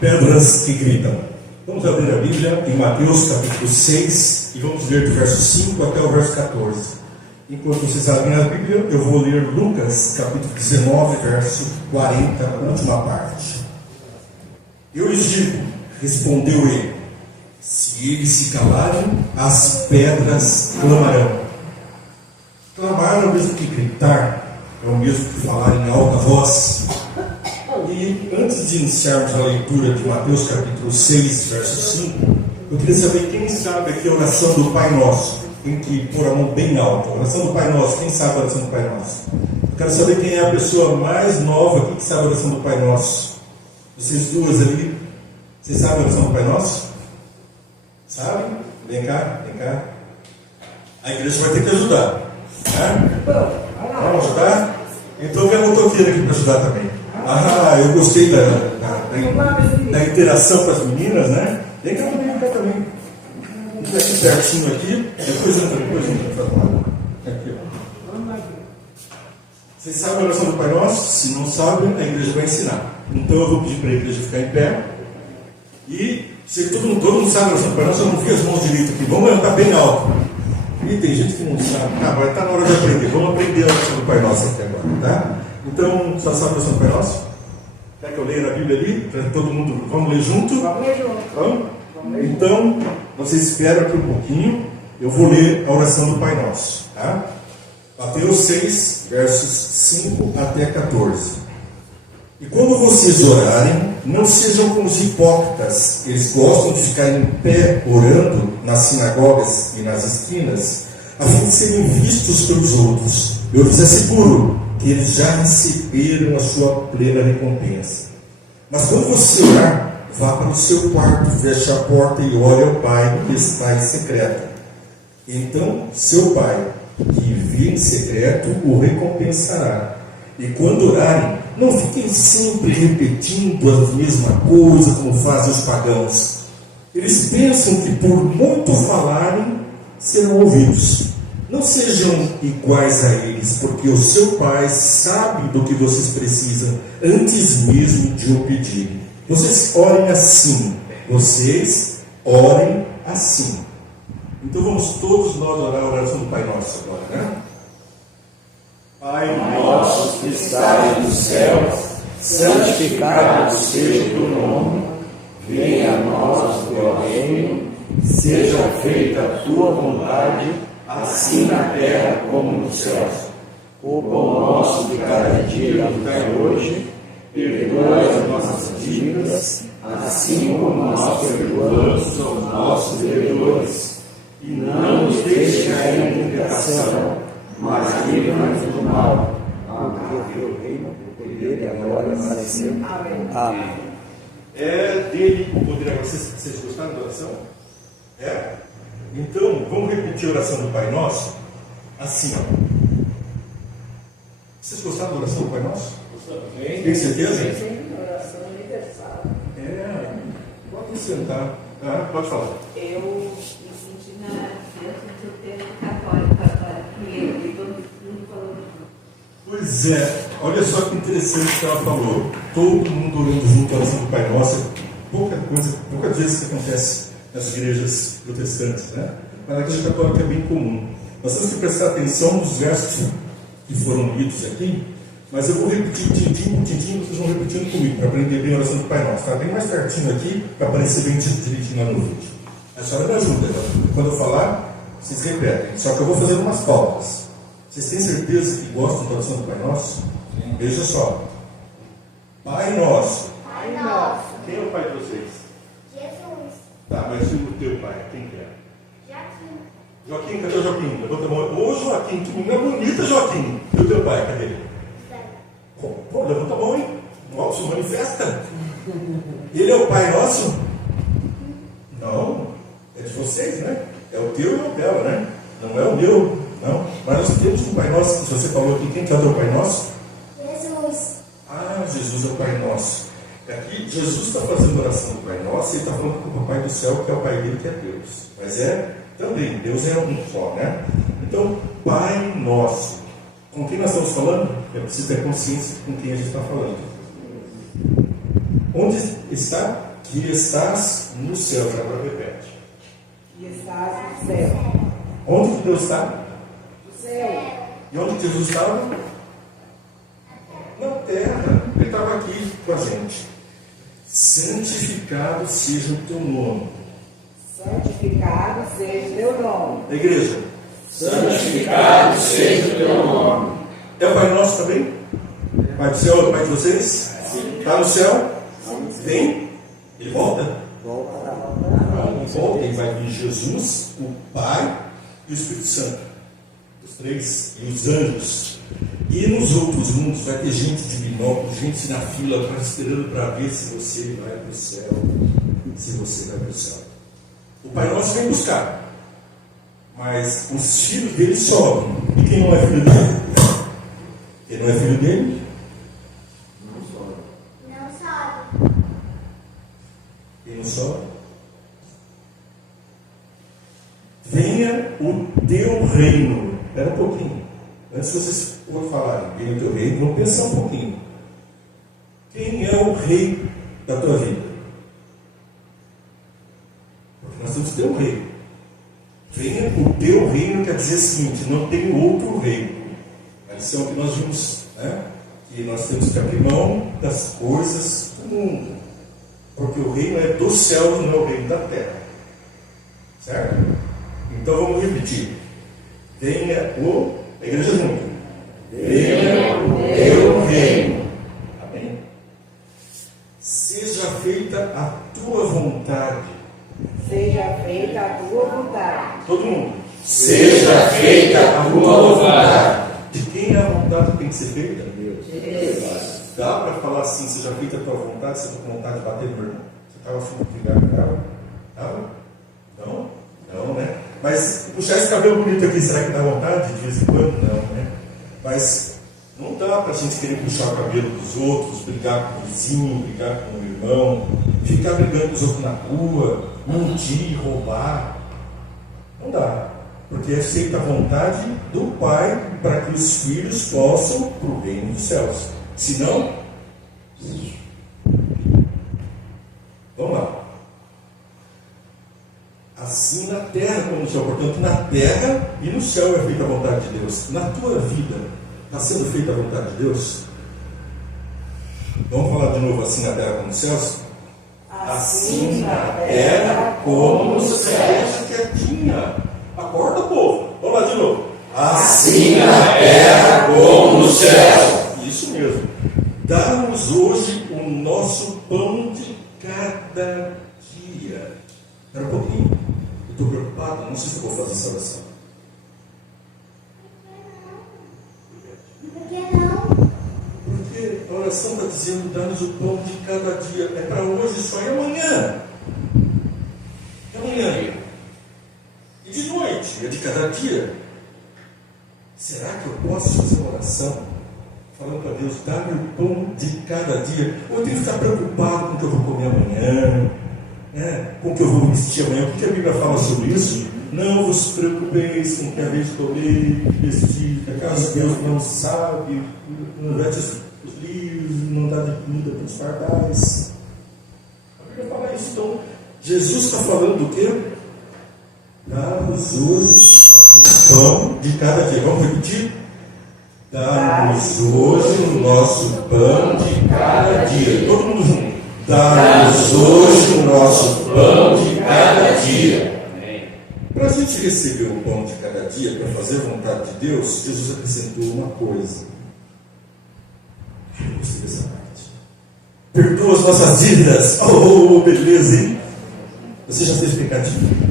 Pedras que gritam. Vamos abrir a Bíblia em Mateus capítulo 6 e vamos ler do verso 5 até o verso 14. Enquanto vocês abrem a Bíblia, eu vou ler Lucas capítulo 19, verso 40, a última parte. Eu lhes digo, respondeu ele, se eles se calarem, as pedras clamarão. Clamar é o mesmo que gritar, é o mesmo que falar em alta voz. E antes de iniciarmos a leitura de Mateus capítulo 6, verso 5, eu queria saber quem sabe aqui a oração do Pai Nosso. Tem que pôr a mão bem alta. A oração do Pai Nosso, quem sabe a oração do Pai Nosso? Eu quero saber quem é a pessoa mais nova aqui que sabe a oração do Pai Nosso. Vocês duas ali, vocês sabem a oração do Pai Nosso? Sabem? Vem cá, vem cá. A igreja vai ter que ajudar. Tá? Vamos ajudar? Então vem a motoqueira aqui para ajudar também. Ah, eu gostei da interação com as meninas, né? Vem cá também, vem cá também. Fica aqui pertinho aqui. Depois entra, aqui, ó. Vocês sabem a oração do Pai Nosso? Se não sabem, a igreja vai ensinar. Então eu vou pedir para a igreja ficar em pé. E se todo mundo sabe a oração do Pai Nosso, eu não vi as mãos direito aqui. Vamos levantar bem alto. E tem gente que não sabe. Agora está na hora de aprender. Vamos aprender a oração do Pai Nosso aqui agora, tá? Então, só sabe a oração do Pai Nosso? Quer que eu leia na Bíblia ali? Para todo mundo. Vamos ler junto? Vamos ler junto. Vamos? Então, vocês esperam aqui um pouquinho. Eu vou ler a oração do Pai Nosso, tá? Mateus 6, versos 5 até 14. E quando vocês orarem, não sejam como os hipócritas. Eles gostam de ficar em pé orando nas sinagogas e nas esquinas, a fim de serem vistos pelos outros. Eu lhes asseguro que eles já receberam a sua plena recompensa. Mas quando você orar, vá para o seu quarto, feche a porta e ore ao Pai que está em secreto. Então, seu Pai, que vê em secreto, o recompensará. E quando orarem, não fiquem sempre repetindo a mesma coisa como fazem os pagãos. Eles pensam que por muito falarem, serão ouvidos. Não sejam iguais a eles, porque o seu Pai sabe do que vocês precisam, antes mesmo de o pedirem. Vocês orem assim. Vocês orem assim. Então vamos todos nós orar a oração do Pai Nosso agora, né? Pai nosso que estás nos céus, santificado seja o teu nome, venha a nós o teu reino, seja feita a tua vontade, assim na terra como nos céus. O pão nosso de cada dia nos dai hoje, perdoa as nossas dívidas, assim como nós perdoamos aos nossos devedores. E não nos deixe cair em tentação, mas livra-nos do mal. Porque o reino, o poder e a glória para sempre. Amém. É dele o poder. Vocês gostaram da oração? É? Então, vamos repetir a oração do Pai Nosso? Assim, ó. Vocês gostaram da oração do Pai Nosso? Gostamos. Tem certeza? Sim, oração universal. É. Pode sentar. Ah, pode falar. Eu me senti dentro do tempo católico agora, e todo mundo falando junto. Pois é, olha só que interessante que ela falou. Todo mundo orando junto à oração do Pai Nosso. Poucas vezes que acontece nas igrejas protestantes, né? Mas na igreja católica é bem comum. Nós temos que prestar atenção nos versos que foram lidos aqui, mas eu vou repetir tintim, vocês vão repetindo comigo, para aprender bem a oração do Pai Nosso. Está bem mais pertinho aqui, para aparecer bem direitinho lá no vídeo. A senhora me ajuda, quando eu falar, vocês repetem. Só que eu vou fazer umas pausas. Vocês têm certeza que gostam da oração do Pai Nosso? Sim. Veja só. Pai Nosso. Pai Nosso. Quem é o pai de vocês? Jesus. Tá, mas e o teu pai? Quem que é? Joaquim. Joaquim, cadê o Joaquim? Levanta a mão. Ô Joaquim, que menina bonita, Joaquim. E o teu pai, cadê ele? Pô, levanta a mão, hein? Nossa, se manifesta. Ele é o Pai Nosso? Não, é de vocês, né? É o teu e o dela, né? Não é o meu, não. Mas nós temos um Pai Nosso, que você falou aqui. Quem que é o teu Pai Nosso? Jesus. Ah, Jesus é o Pai Nosso. Aqui, Jesus está fazendo oração do Pai Nosso e ele está falando com o Papai do Céu, que é o Pai dele, que é Deus. Mas também, Deus é um só, né? Então, Pai Nosso. Com quem nós estamos falando? É preciso ter consciência com quem a gente está falando. Onde está? Que estás no céu. Já agora repete. Que estás no céu. Onde que Deus está? No céu. E onde Jesus estava? Na terra. Ele estava aqui com a gente. Santificado seja o teu nome. Santificado seja o teu nome. A igreja. Santificado seja o teu nome. É o Pai Nosso também? Pai do céu é o Pai de vocês? Está no céu? Vem? Ele volta? Volta. Ele vai vir Jesus, o Pai e o Espírito Santo. Os três. E os anjos. E nos outros mundos vai ter gente de binóculo, gente na fila, esperando para ver se você vai para o céu. Se você vai para o céu. O Pai Nosso vem buscar. Mas os filhos dele sobem. E quem não é filho dele? Quem não é filho dele? Não sobe. Quem não sobe? Venha o teu reino. Espera um pouquinho. Antes de vocês falarem, venha o teu reino, vamos pensar um pouquinho. Quem é o rei da tua vida? Porque nós temos que ter um rei. Venha o teu reino quer dizer o seguinte: não tem outro reino. A lição que nós vimos, né? Que nós temos que abrir mão das coisas do mundo. Porque o reino é dos céus, não é o reino da terra. Certo? Então vamos repetir. Venha o... A igreja junto. Venha o teu reino. Amém? Seja feita a tua vontade. Seja feita a tua vontade. Todo mundo. Seja feita a tua vontade. De quem é a vontade que tem que ser feita? Deus. Dá para falar assim, seja feita a tua vontade, você está com vontade de bater no irmão? Você estava afim de brigar com ela? Não? Não? Não, né? Mas puxar esse cabelo bonito aqui, será que dá vontade de vez em quando? Não, né? Mas não dá para a gente querer puxar o cabelo dos outros, brigar com o vizinho, brigar com o irmão, ficar brigando com os outros na rua, mentir, roubar. Não dá. Porque é feita a vontade do Pai para que os filhos possam para o reino dos céus. Se não, vamos lá. Assim na terra como no céu. Portanto, na terra e no céu é feita a vontade de Deus. Na tua vida está sendo feita a vontade de Deus? Vamos falar de novo, assim na terra como nos céus? Assim na terra como nos céus. Deixa quietinha. Acorda, povo. Vamos lá de novo. Assim na terra como no céu. Isso mesmo. Dá-nos hoje o nosso pão de cada dia. Espera um pouquinho. Eu estou preocupado, não sei se eu vou fazer essa oração. Por que não? Porque a oração está dizendo, dá-nos o pão de cada dia. É para hoje, só é amanhã. É amanhã. E de noite, é de cada dia. Será que eu posso fazer uma oração falando para Deus, dá-me o pão de cada dia? Ou eu tenho que estar preocupado com o que eu vou comer amanhã, né? Com o que eu vou vestir amanhã? O que a Bíblia fala sobre isso? Não vos preocupeis com o que é vez de comer, de vestir, que acaso Deus não sabe, não veste os livros, não dá de comida para os pardais. A Bíblia fala isso. Então, Jesus está falando do quê? Dá-nos hoje pão de cada dia. Vamos repetir? Dá-nos hoje o nosso pão de cada dia. Todo mundo junto. Dá-nos hoje o nosso pão de cada dia. Para a gente receber o pão de cada dia, para fazer a vontade de Deus, Jesus acrescentou uma coisa. Eu gostei dessa parte. Perdoa as nossas dívidas. Oh, beleza, hein? Você já fez pecadinho?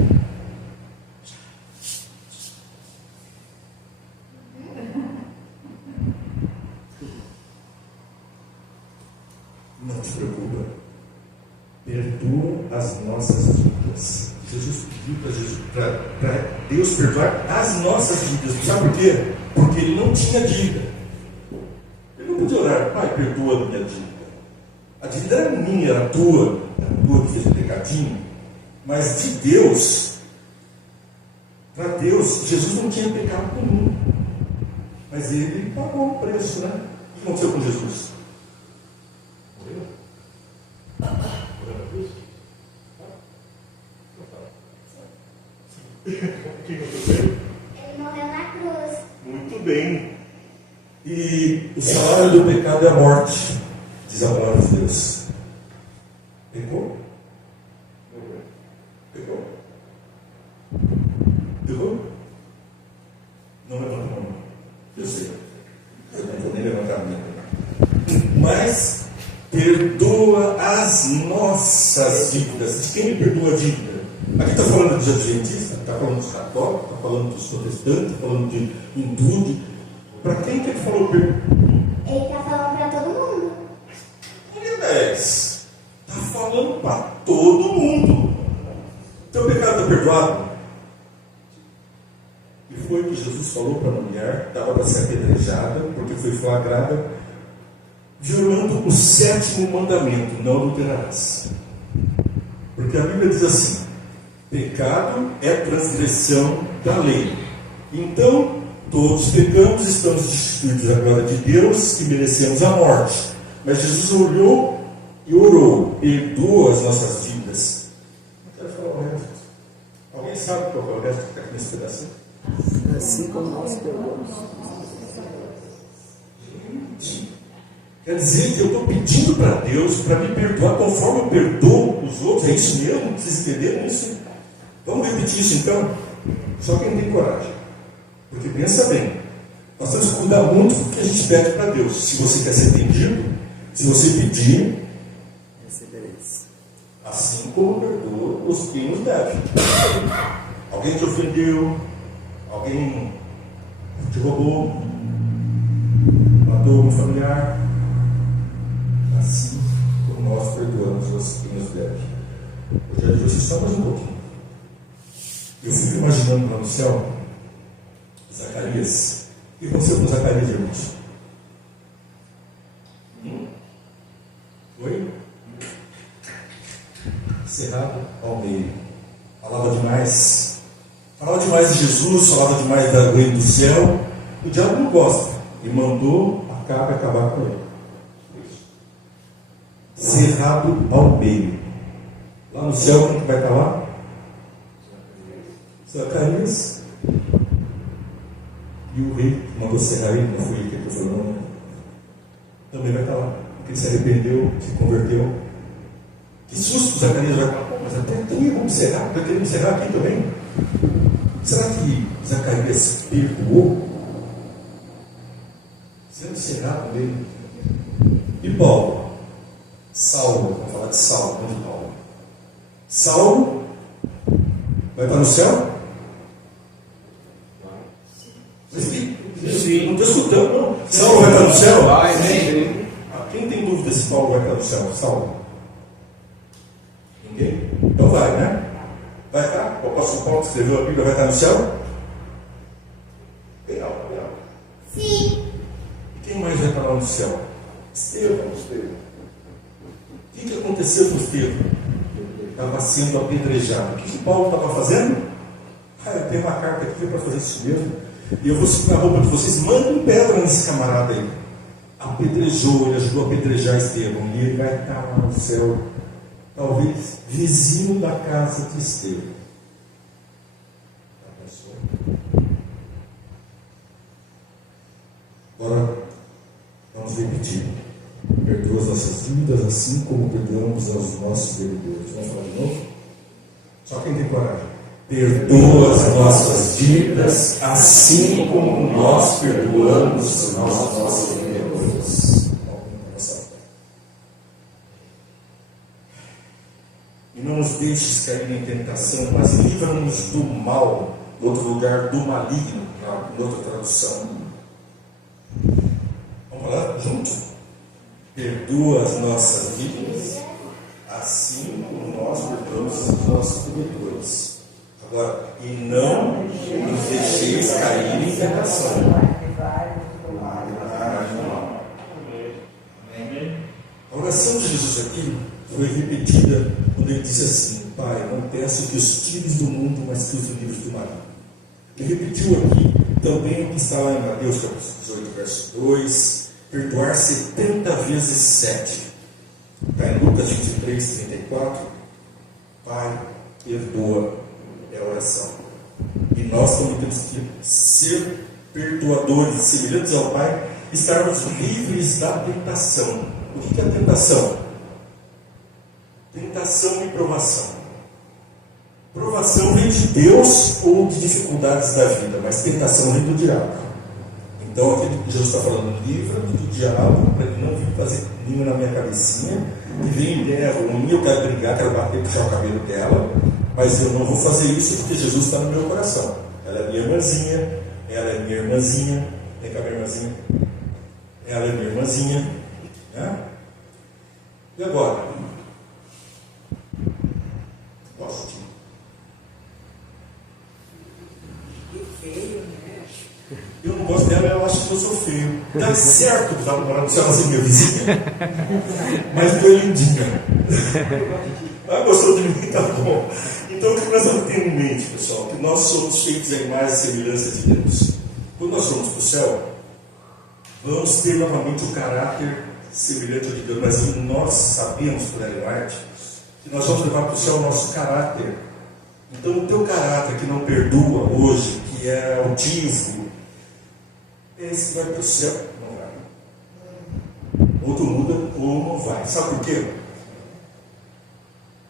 Não te preocupa. Perdoa as nossas dívidas. Jesus pediu para Deus perdoar as nossas dívidas. Sabe por quê? Porque ele não tinha dívida. Ele não podia orar, Pai, perdoa a minha dívida. A dívida era minha, era tua que fez o pecadinho. Mas de Deus, para Deus, Jesus não tinha pecado nenhum. Mas ele pagou o preço, né? O que aconteceu com Jesus? O que aconteceu? Ele morreu na cruz. Muito bem. E o salário do pecado é a morte, diz a palavra de Deus. Pecou? Pecou? Pecou? Não levanta a mão. Eu sei. Eu não vou nem levantar a minha. Mas perdoa as nossas dívidas. De quem me perdoa a dívida? Aqui está falando de adventista, está falando dos católicos, está falando dos protestantes, está falando de hindu. Para quem que ele falou perdão? Ele está falando para todo mundo. Está falando para todo mundo. Teu pecado está perdoado? E foi o que Jesus falou para a mulher, estava para ser apedrejada, porque foi flagrada, violando o 7º mandamento: não adulterarás. Porque a Bíblia diz assim: pecado é transgressão da lei. Então, todos pecamos, estamos destituídos da glória de Deus e merecemos a morte. Mas Jesus olhou e orou: perdoa as nossas dívidas. Não quero falar o resto. Alguém sabe qual é o resto que está aqui nesse pedacinho? Assim como nós perdoamos. Gente, quer dizer que eu estou pedindo para Deus para me perdoar conforme eu perdoo os outros. É isso mesmo? Vocês entenderam isso? Vamos repetir isso então? Só quem tem coragem. Porque pensa bem, nós temos que cuidar muito do que a gente pede para Deus. Se você quer ser atendido, se você pedir, Recebereis. assim como perdoa os que nos devem. Alguém te ofendeu, alguém te roubou, matou um familiar, assim como nós perdoamos os que nos devem. Eu já disse só mais um pouquinho. Eu fico imaginando lá no céu Zacarias. O que aconteceu com Zacarias, irmãos? Foi? Cerrado ao meio. Falava demais. Falava demais de Jesus, falava demais do reino do céu. O diabo não gosta. E mandou Acabe acabar com ele. Cerrado ao meio. Lá no céu, quem que vai estar lá? Zacarias. E o rei que mandou cerrar ele, não foi ele que estou falando, também vai estar lá. Porque ele se arrependeu, se converteu. Que susto Zacarias vai falar: mas até também vamos cerrar, vai querer me cerrar aqui também. Será que Zacarias perdoou? Sendo cerrado nele. E Paulo? Saulo, vamos falar de Saulo, não de Paulo. Saulo vai para o céu? Sim. Não estou escutando, não. Saulo vai para o céu? Vai, sim. Quem tem dúvida se Paulo vai para o céu? Saulo? Ninguém? Então vai, né? Vai estar? O apóstolo Paulo que escreveu a Bíblia vai estar no céu? Legal. Sim. E quem mais vai estar lá no céu? Estevão. O que aconteceu com Estevão? Estava sendo apedrejado. O que Paulo estava fazendo? Eu tenho uma carta aqui para fazer isso mesmo. E eu vou segurar a roupa de vocês. Mandem pedra nesse camarada aí. Apedrejou, ele ajudou a apedrejar Estevão. E ele vai estar lá no céu, talvez vizinho da casa de Estevão. Agora, vamos repetir. Perdoa as nossas dívidas, assim como perdoamos aos nossos devedores. Vamos falar de novo? Só quem tem coragem. Perdoa as nossas dívidas, assim como nós perdoamos aos nossos devedores. E não nos deixes cair em tentação, mas livra-nos do mal. Em outro lugar, do maligno, em outra tradução. Vamos falar junto? Perdoa as nossas dívidas, assim como nós perdoamos os nossos devedores. Agora, e não nos deixeis cair em tentação. A oração de Jesus aqui foi repetida quando ele disse assim: Pai, não peço que os tires do mundo, mas que os livres do maligno. Ele repetiu aqui também o que está lá em Mateus capítulo 18, verso 2: perdoar 70 vezes 7. Está em Lucas 23, 34. Pai, perdoa, é a oração. E nós também temos que ser perdoadores, semelhantes ao Pai, estarmos livres da tentação. O que é a tentação? Tentação e provação. Provação vem de Deus ou de dificuldades da vida, mas tentação vem do diabo. Então, aqui Jesus está falando, livra-me do diabo, para ele não vir fazer ninho na minha cabecinha, e vem ideia ruim, eu quero brigar, quero bater, puxar o cabelo dela, mas eu não vou fazer isso porque Jesus está no meu coração. Ela é minha irmãzinha, ela é minha irmãzinha, vem cá, minha irmãzinha, ela é minha irmãzinha, né? E agora? Gosto de eu não gosto dela, ela acha que eu sou feio. Tá certo que estava morando com ela assim, minha vizinha. Mas foi lindinha. Ah, gostou de mim? Tá bom. Então o que nós vamos ter em mente, pessoal? Que nós somos feitos em mais semelhança de Deus. Quando nós formos para o céu, vamos ter novamente o caráter semelhante ao de Deus. Mas nós sabemos por Ellen White que nós vamos levar para o céu o nosso caráter. Então o teu caráter que não perdoa hoje, que é altivo, esse vai para o céu, não vai. Ou tu muda ou não vai. Sabe por quê?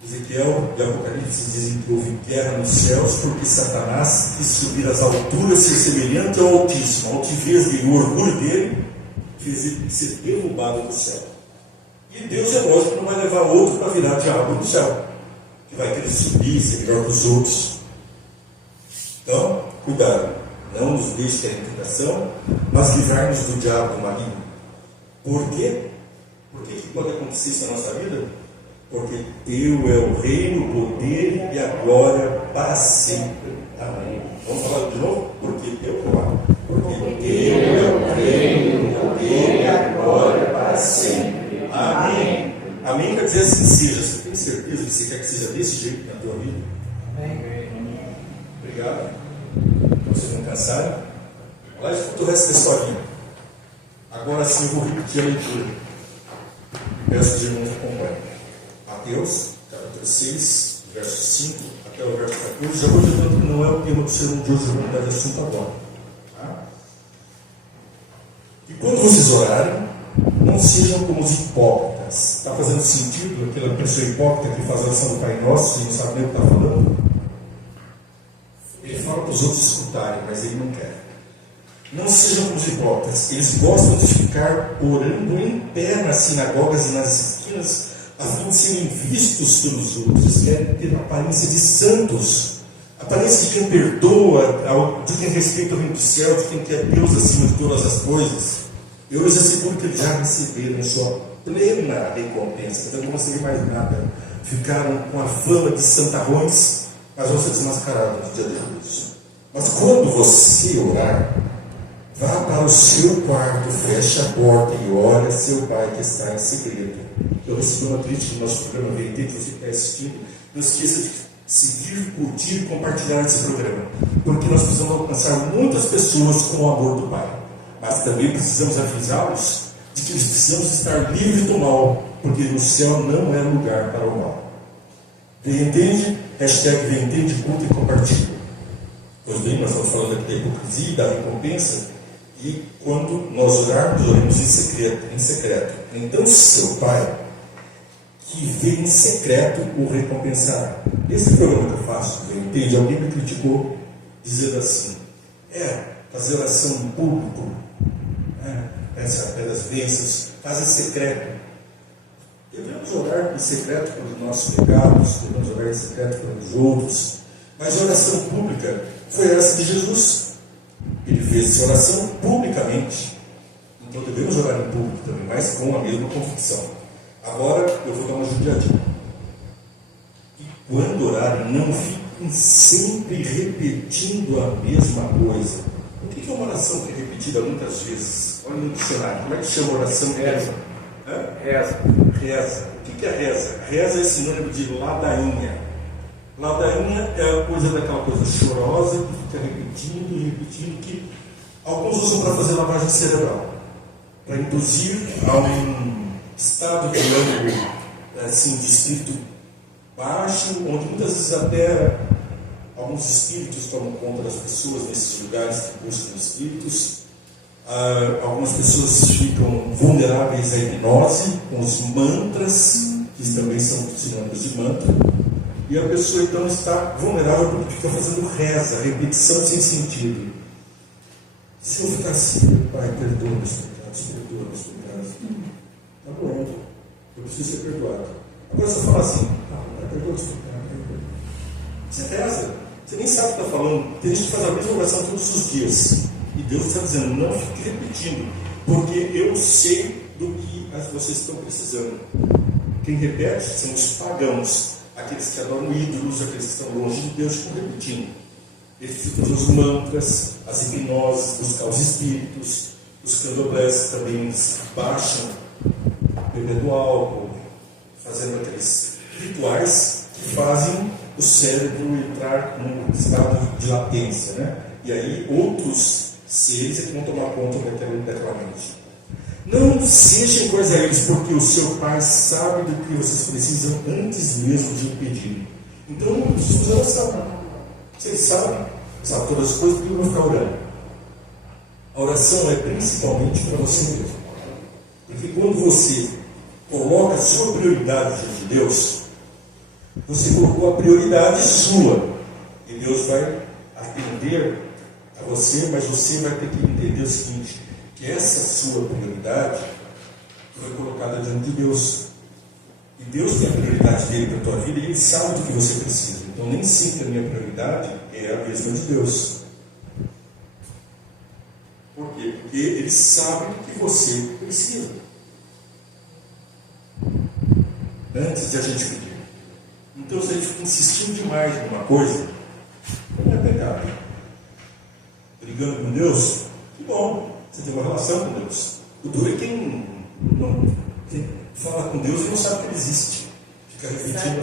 Ezequiel e Apocalipse dizem que houve guerra nos céus porque Satanás quis subir às alturas, ser semelhante ao Altíssimo. A altivez dele, o orgulho dele, fez ele ser derrubado do céu. E Deus é lógico que não vai levar outro para virar diabo do céu, que vai querer subir, ser melhor que os outros. Então, cuidado. Não nos deixe cair em tentação, mas livrar-nos do diabo, do maligno. Por quê? Por que pode acontecer isso na nossa vida? Porque teu é o reino, o poder e a glória para sempre. Amém. Vamos falar de novo? Porque teu é o reino, o poder e a glória para sempre. Amém. Amém quer dizer assim seja. Você tem certeza que você quer que seja desse jeito na tua vida? Amém. Obrigado. Vocês não cansaram? Lá escuta o resto da historinha. Agora sim eu vou repetir a leitura. Peço que os irmãos acompanhem. Mateus, capítulo 6, verso 5 até o verso 14. Já vou dizendo que não é o tema do sermão de hoje, eu vou mudar de assunto agora. Tá? E quando vocês orarem, não sejam como os hipócritas. Está fazendo sentido aquela pessoa hipócrita que faz a oração do Pai Nosso e não sabe nem o que está falando? Ele fala para os outros escutarem, mas ele não quer. Não sejam como os hipócritas. Eles gostam de ficar orando em pé nas sinagogas e nas esquinas, a fim de serem vistos pelos outros. Eles querem ter a aparência de santos, a aparência de quem perdoa, de quem respeita o reino do céu, de quem quer Deus acima de todas as coisas. Eu lhes asseguro que eles já receberam sua plena recompensa. Então não vão receber mais nada. Ficaram com a fama de santarrões, mas vão ser desmascarados no dia de juízo. Mas quando você orar, vá para o seu quarto, feche a porta e ore a seu pai que está em segredo. Eu recebi uma crítica no nosso programa VT, que você está assistindo. Não esqueça de seguir, curtir e compartilhar esse programa, porque nós precisamos alcançar muitas pessoas com o amor do Pai. Mas também precisamos avisá-los de que eles precisamos estar livres do mal, porque no céu não é lugar para o mal. Vem entende? Hashtag vem entende, curta e compartilha. Pois bem, nós estamos falando aqui da hipocrisia e da recompensa. E quando nós orarmos, oremos em secreto. Então seu Pai, que vê em secreto, o recompensará. Esse programa que eu faço, vem entende? Alguém me criticou dizendo assim: fazer oração em público, pelas bênçãos, faz em secreto. Devemos orar em secreto pelos nossos pecados, devemos orar em secreto pelos outros, mas a oração pública foi essa de Jesus. Ele fez essa oração publicamente. Então devemos orar em público também, mas com a mesma convicção. Agora eu vou dar uma judiadinha. E quando orarem, não fiquem sempre repetindo a mesma coisa. O que é uma oração que é repetida muitas vezes? Olha no dicionário, como é que chama a oração? Reza. Reza. O que é reza? Reza é sinônimo de ladainha. Ladainha é a coisa daquela coisa chorosa que fica repetindo e repetindo, que alguns usam para fazer lavagem cerebral, para induzir a um estado de ânimo assim, de espírito baixo, onde muitas vezes até alguns espíritos tomam conta das pessoas nesses lugares que buscam espíritos. Algumas pessoas ficam vulneráveis à hipnose, com os mantras, que também são sinônimos de mantra, e a pessoa então está vulnerável porque fica fazendo reza, repetição sem sentido. Se eu ficar assim, Pai, perdoa meus pecados, perdoa meus pecados, está bom, eu preciso ser perdoado. Agora você fala assim, Pai, perdoa meus pecados, perdoa. Você reza, você nem sabe o que está falando. Tem gente que faz a mesma oração todos os dias. E Deus está dizendo, não fique repetindo, porque eu sei do que vocês estão precisando. Quem repete são os pagãos, aqueles que adoram ídolos, aqueles que estão longe de Deus, que estão repetindo. Eles precisam fazer os mantras, as hipnoses, buscar os espíritos, os candomblés também baixam, bebendo álcool, fazendo aqueles rituais que fazem o cérebro entrar num estado de latência, né? E aí outros seres é que vão tomar conta daquela mente. Não sejam iguais a eles, porque o seu Pai sabe do que vocês precisam antes mesmo de impedir. Então, Jesus já sabe. Vocês sabem todas as coisas, porque eu vou ficar orando. A oração é principalmente para você mesmo. Porque quando você coloca a sua prioridade diante de Deus, você colocou a prioridade sua. E Deus vai atender a você, mas você vai ter que entender o seguinte, que essa sua prioridade foi colocada diante de Deus. E Deus tem a prioridade dele para a tua vida e Ele sabe do que você precisa. Então nem sempre a minha prioridade é a mesma de Deus. Por quê? Porque Ele sabe do que você precisa. Antes de a gente pedir. Então se a gente fica insistindo demais numa coisa, não é pecado. Brigando com Deus, que bom. Você tem uma relação com Deus. O duro é quem fala com Deus e não sabe que Ele existe. Fica repetindo,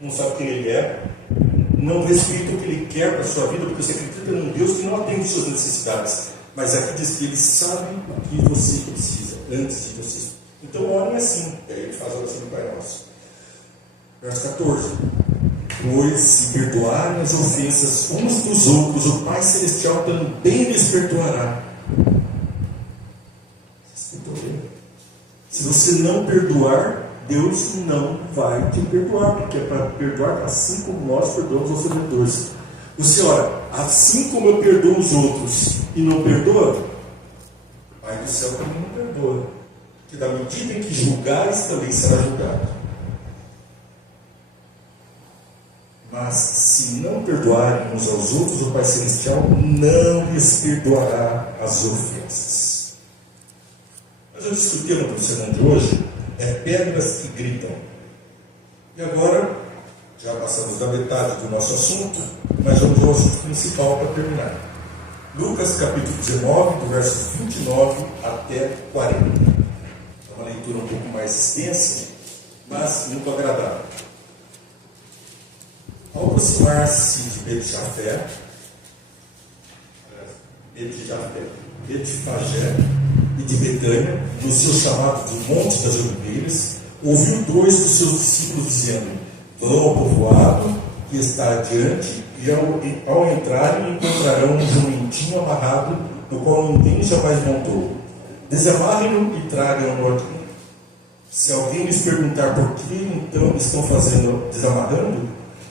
não sabe quem Ele é, não respeita o que Ele quer para a sua vida, porque você acredita num Deus que não atende suas necessidades. Mas aqui diz que Ele sabe o que você precisa antes de você. Então orem assim. E aí Ele faz a oração do Pai Nosso. Verso 14. Pois se perdoarem as ofensas uns dos outros, o Pai Celestial também lhes perdoará. Se você não perdoar, Deus não vai te perdoar, porque é para perdoar assim como nós perdoamos aos devedores. Você ora, assim como eu perdoo os outros e não perdoa, o Pai do céu também não perdoa. Porque da medida em que julgares, também será julgado. Mas se não perdoarem uns aos outros, o Pai Celestial não lhes perdoará as ofensas. Mas eu disse que o tema do sermão de hoje é pedras que gritam. E agora, já passamos da metade do nosso assunto, mas vamos ao assunto principal para terminar. Lucas capítulo 19, do verso 29 até 40. É uma leitura um pouco mais extensa, mas muito agradável. Ao aproximar-se de Betfagé, e de Betânia, no seu chamado de Monte das Oliveiras, ouviu dois dos seus discípulos dizendo: vão ao povoado que está adiante, e ao entrarem encontrarão um jumentinho amarrado, no qual ninguém jamais montou. Desamarrem-no e tragam-no aqui. Se alguém lhes perguntar por que então estão desamarrando,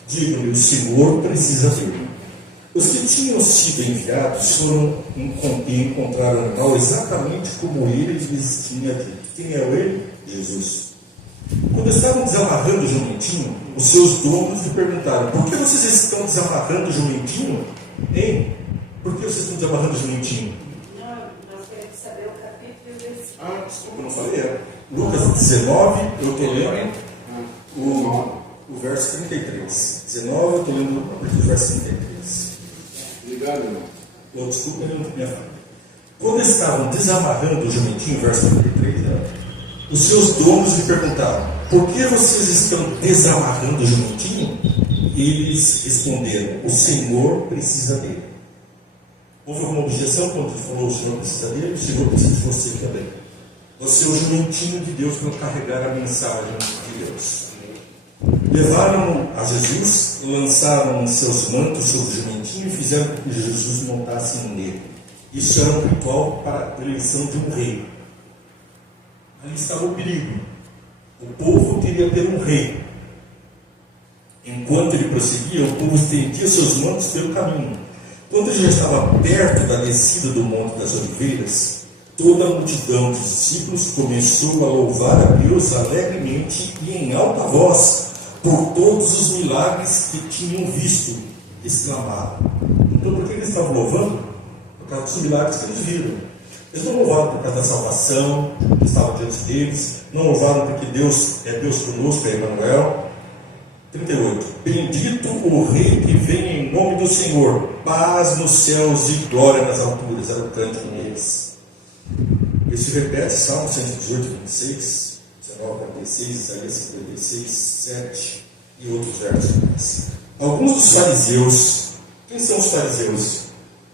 digam-lhe: o Senhor precisa dele. Os que tinham sido enviados foram e encontraram o animal exatamente como ele lhes tinha dito. Quem é ele? Jesus. Quando estavam desamarrando o jumentinho, os seus donos lhe perguntaram: por que vocês estão desamarrando o jumentinho? Hein? Por que vocês estão desamarrando o jumentinho? Não, nós queremos saber o capítulo e o versículo. Ah, desculpa, eu não falei. Lucas 19, eu estou lendo o verso 33. 19, eu estou lendo a partir do verso 33. Obrigado, irmão. Desculpa, eu não tinha falado. Quando estavam desamarrando o jumentinho, verso 33, os seus donos lhe perguntaram: por que vocês estão desamarrando o jumentinho? E eles responderam: o Senhor precisa dele. Houve alguma objeção quando ele falou: o Senhor precisa dele? O Senhor precisa de você também. Você é o jumentinho de Deus para carregar a mensagem de Deus. Levaram a Jesus, lançaram seus mantos sobre o jumentinho e fizeram com que Jesus montasse nele. Isso era um ritual para a eleição de um rei. Ali estava o perigo. O povo queria ter um rei. Enquanto ele prosseguia, o povo estendia seus mantos pelo caminho. Quando ele já estava perto da descida do Monte das Oliveiras, toda a multidão de discípulos começou a louvar a Deus alegremente e em alta voz por todos os milagres que tinham visto, exclamaram. Então, por que eles estavam louvando? Por causa dos milagres que eles viram. Eles não louvaram por causa da salvação que estava diante deles, não louvaram porque Deus é Deus conosco, é Emmanuel. 38. Bendito o Rei que vem em nome do Senhor, paz nos céus e glória nas alturas. Era o cântico deles. Isso repete Salmo 118, 26, 19, 46, Isaías 56, 7 e outros versos mais. Alguns dos fariseus, quem são os fariseus?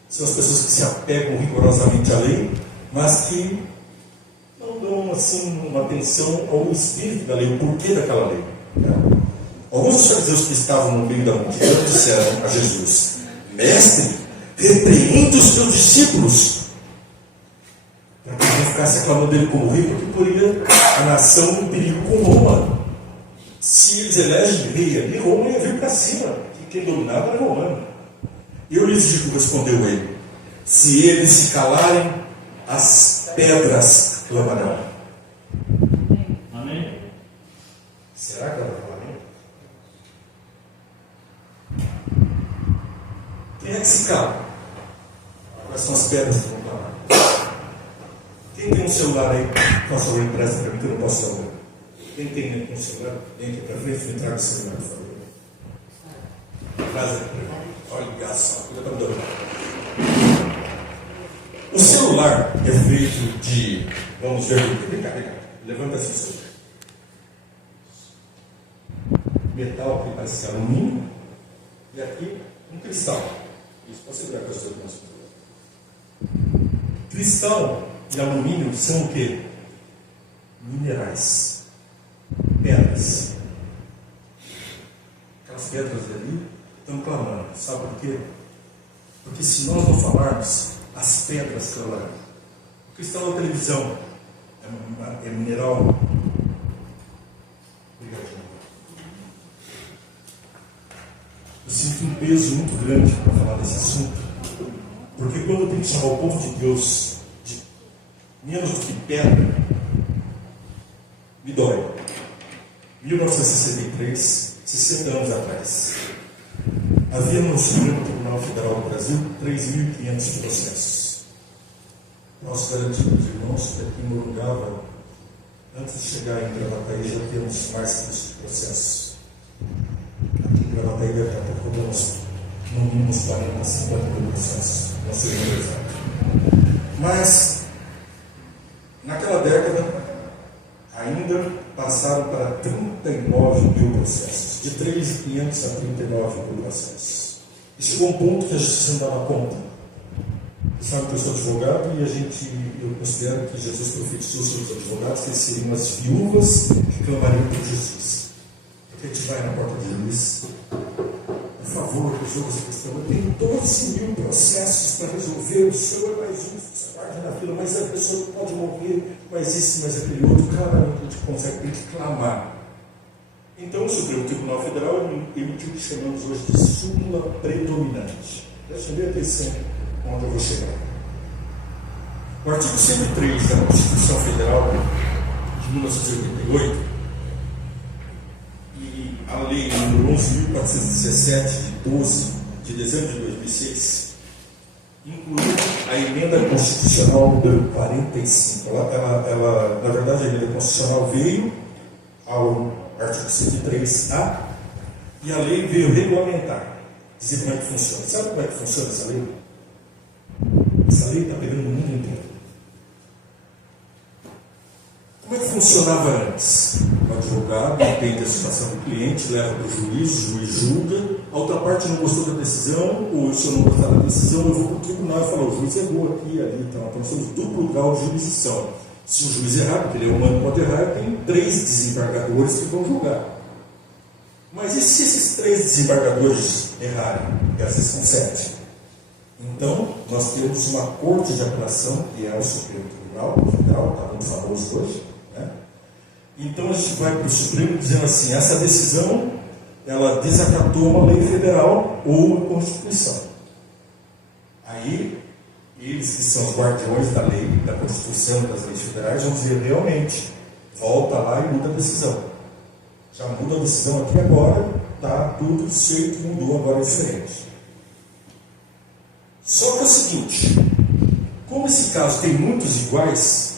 São as pessoas que se apegam rigorosamente à lei, mas que não dão assim uma atenção ao espírito da lei, o porquê daquela lei. Né? Alguns dos fariseus que estavam no meio da multidão disseram a Jesus: Mestre, repreende os teus discípulos, para que não ficasse aclamando dele como rei, porque poria a nação em perigo com Roma. Se eles elegem rei ali, Roma ia vir para cima, e quem dominava era romano. Eu lhes digo, respondeu ele, se eles se calarem, as pedras clamarão. Amém? Será que ela vai falar? Quem é que se cala? Quais são as pedras que vão clamar? Quem tem um celular aí? Por favor, empresta para mim que eu não posso salvar. Quem tem um celular? Vem aqui para frente e traga o celular, por favor. Traz aqui para mim. Olha só, cuida para dobrar. O celular é feito de. Vamos ver aqui. Vem cá. Levanta assim o celular. Metal que parece alumínio. E aqui um cristal. Isso, pode segurar com as suas mãos. Cristal e alumínio são o quê? Minerais. Pedras. Aquelas pedras ali estão clamando. Sabe por quê? Porque se nós não falarmos, as pedras clamarão. O cristal da televisão é mineral. Obrigado. Eu sinto um peso muito grande para falar desse assunto, porque quando eu tenho que chamar o povo de Deus de menos do que pedra, me dói. 1963, 60 anos atrás, havia no Supremo Tribunal Federal do Brasil 3.500 processos. Nós garantimos, irmãos, que aqui em Morungava, antes de chegar em Gravataí, já temos mais que isso de processos. Aqui em Gravataí, daqui a pouco, temos no mínimo 40, 50 mil processos. Não sei o exato. Mas, naquela década, ainda passaram para 39 mil processos. De 3.500 a 39 mil processos. E chegou um ponto que a justiça não dava conta. Você sabe que eu sou advogado e eu considero que Jesus profetizou sobre os advogados que eles seriam as viúvas que clamariam por justiça. Porque a gente vai na porta do juiz, por favor, resolva essa questão. Eu tenho 12 mil processos para resolver, o senhor é mais justo, você guarda na fila, mas a pessoa pode morrer, mas isso, mas aquele outro, claramente a gente consegue, tem que clamar. Então o Supremo Tribunal Federal emitiu o que chamamos hoje de súmula predominante. Preste bem atenção onde eu vou chegar. O artigo 103 da Constituição Federal de 1988 e a lei número 11.417 de 12 de dezembro de 2006 incluiu a emenda constitucional número 45. Ela, na verdade, a emenda constitucional veio ao artigo 103A e a lei veio regulamentar, dizer como é que funciona. Sabe como é que funciona essa lei? Essa lei está pegando no mundo inteiro. Como é que funcionava antes? O advogado entende a situação do cliente, leva para o juiz julga, a outra parte não gostou da decisão, ou se eu não gostar da decisão, eu vou para o tribunal e falo, o juiz errou aqui e ali, então nós temos duplo grau de jurisdição. Se o juiz errar, porque ele é humano, pode errar, tem 3 desembargadores que vão julgar. Mas e se esses 3 desembargadores errarem? E às vezes são 7. Então, nós temos uma corte de apelação, que é o Supremo Tribunal Federal, está muito famoso hoje, né? Então, a gente vai para o Supremo dizendo assim, essa decisão, ela desacatou uma lei federal ou uma Constituição. Aí, eles que são os guardiões da lei, da Constituição, das leis federais, vão dizer, realmente, volta lá e muda a decisão. Já muda a decisão aqui agora, está tudo feito, mudou, agora é diferente. Só que é o seguinte, como esse caso tem muitos iguais,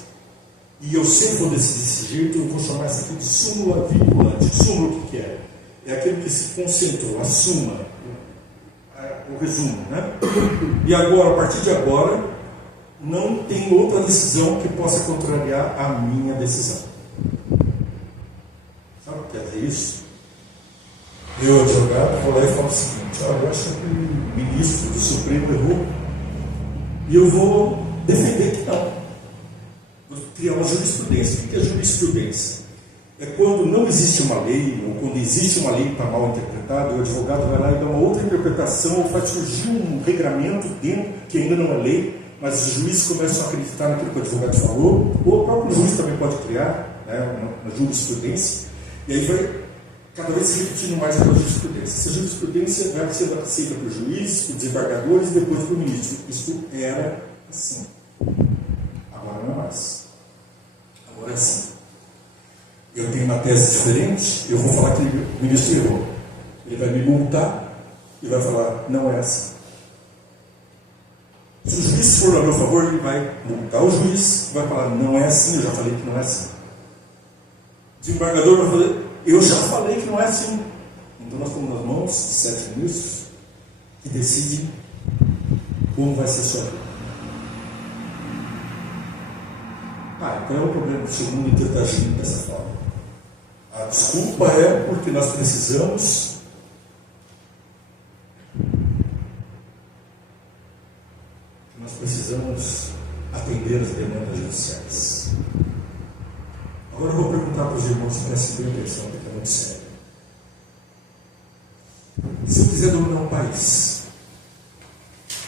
e eu sempre vou decidir desse jeito, eu vou chamar isso aqui de súmula vinculante. Súmula o que é? É aquele que se concentrou, a suma, o resumo, né? E agora, a partir de agora, não tem outra decisão que possa contrariar a minha decisão. Sabe o que quer dizer isso? Eu, advogado, vou lá e falo o seguinte, eu acho que o ministro do Supremo errou, e eu vou defender que não. Vou criar uma jurisprudência. O que é jurisprudência? É quando não existe uma lei, ou quando existe uma lei que está mal interpretada, o advogado vai lá e dá uma outra interpretação, ou faz surgir um regramento dentro, que ainda não é lei, mas os juízes começam a acreditar naquilo que o advogado falou, ou o próprio juiz também pode criar, né, uma jurisprudência, e aí vai cada vez se repetindo mais aquela jurisprudência. Essa jurisprudência vai sendo aceita para os juízes, para os desembargadores e depois para o ministro. Isso era assim. Agora não é mais. Agora é assim. Eu tenho uma tese diferente, eu vou falar que o ministro errou. Ele vai me multar e vai falar, não é assim. Se o juiz for a meu favor, ele vai multar o juiz, vai falar, não é assim, eu já falei que não é assim. O desembargador vai falar, eu já falei que não é assim. Então nós estamos nas mãos de 7 ministros que decidem como vai ser a sua vida. Qual é o problema do seu mundo inteiro estar agindo dessa forma? A desculpa é porque nós precisamos atender as demandas judiciais. Agora eu vou perguntar para os irmãos que prestem bem atenção, porque é muito sério. Se eu quiser dominar um país,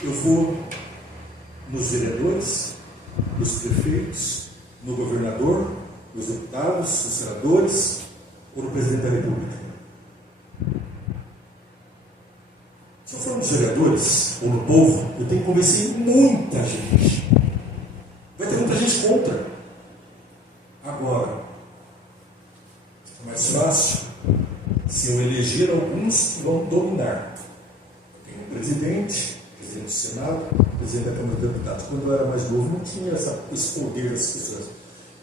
eu vou nos vereadores, nos prefeitos, no governador, nos deputados, nos senadores ou no presidente da República? Se eu for nos vereadores ou no povo, eu tenho que convencer muita gente. Vai ter muita gente contra. Agora, é mais fácil se eu eleger alguns que vão dominar. Eu tenho um presidente do Senado, presidente da Câmara dos Deputados. Quando eu era mais novo, não tinha esse poder das pessoas.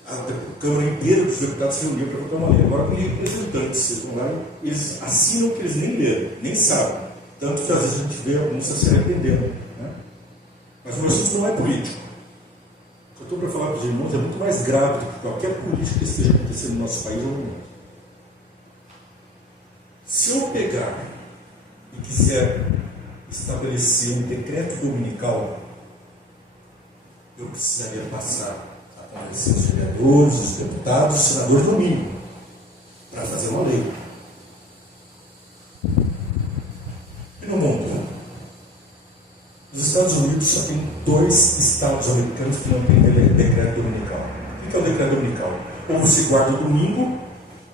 A Câmara inteira dos deputados se reuniu para votar uma lei. Agora, com representantes, eles vão lá e eles assinam o que eles nem leram, nem sabem. Tanto que às vezes a gente vê alguns se arrependendo. Né? Mas o assunto não é político. O que eu estou para falar para os irmãos é muito mais grave do que qualquer política que esteja acontecendo no nosso país ou no mundo. Se eu pegar e quiser estabelecer um decreto dominical, eu precisaria passar a convencer os vereadores, os deputados, os senadores no mínimo, para fazer uma lei. E no mundo? Nos Estados Unidos só tem 2 estados americanos que não têm decreto dominical. O que é o decreto dominical? Ou você guarda o domingo,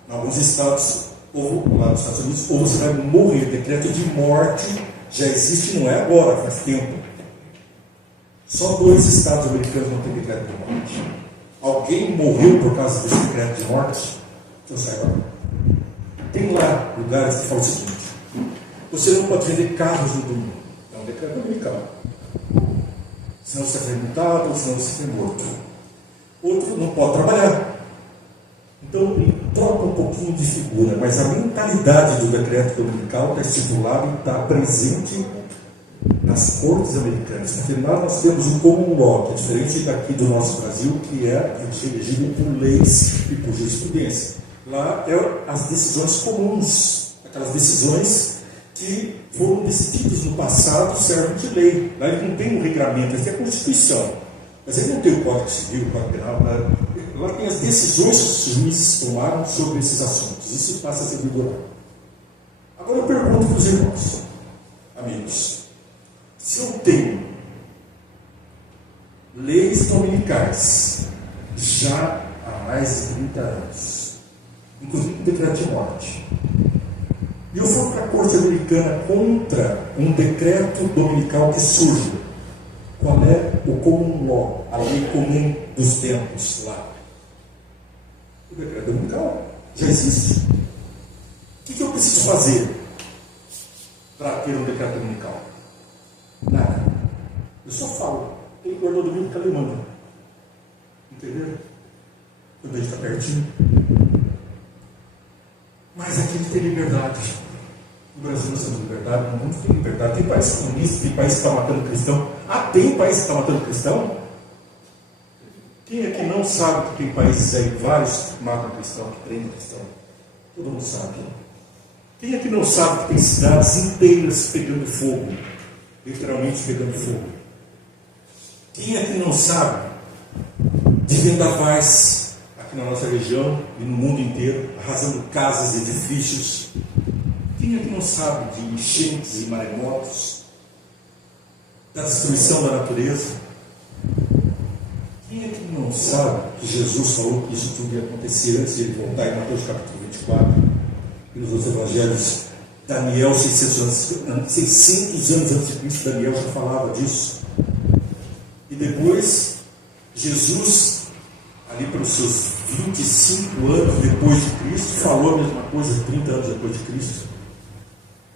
em alguns estados, ou lá nos Estados Unidos, ou você vai morrer. Decreto de morte já existe, não é agora, faz tempo. Só 2 estados americanos não têm decreto de morte. Alguém morreu por causa desse decreto de morte? Que eu saiba. Tem lá lugares que falam o seguinte: você não pode vender carros no domingo. É um decreto dominical. Senão você é multado, ou senão você é morto. Outro não pode trabalhar. Então, troca um pouquinho de figura, mas a mentalidade do decreto dominical está estipulada e está presente nas cortes americanas. Porque lá nós temos um common law, que é diferente daqui do nosso Brasil, que é regido por leis e por jurisprudência. Lá é as decisões comuns, aquelas decisões que foram decididas no passado, servem de lei. Lá ele não tem um regramento, ele tem a Constituição. Mas ele não tem o Código Civil, o Código Penal. Agora tem as decisões que os juízes tomaram sobre esses assuntos. Isso passa a ser vigorado. Agora eu pergunto para os irmãos, amigos, se eu tenho leis dominicais já há mais de 30 anos, inclusive um decreto de morte, e eu for para a corte americana contra um decreto dominical que surge, qual é o common law, a lei comum dos tempos lá? O decreto dominical já existe. O que eu preciso fazer para ter um decreto dominical? Nada. Eu só falo. Tem guardou domingo que ele manda. Entenderam? Quando a gente está pertinho. Mas aqui não tem liberdade. No Brasil nós temos liberdade, no mundo tem liberdade. Tem país comunista, tem país que está matando cristão. Tem país que está matando cristão? Quem é que não sabe que tem países aí, vários que matam cristão, que prendem cristão? Todo mundo sabe. Quem é que não sabe que tem cidades inteiras pegando fogo? Literalmente pegando fogo. Quem é que não sabe de vendavais aqui na nossa região e no mundo inteiro, arrasando casas e edifícios? Quem é que não sabe de enchentes e maremotos, da destruição da natureza? Quem é que não sabe que Jesus falou que isso tudo ia acontecer antes de ele voltar em Mateus capítulo 24 e nos outros evangelhos? Daniel, 600 anos antes de Cristo, Daniel já falava disso. E depois, Jesus, ali pelos seus 25 anos depois de Cristo, falou a mesma coisa, 30 anos depois de Cristo.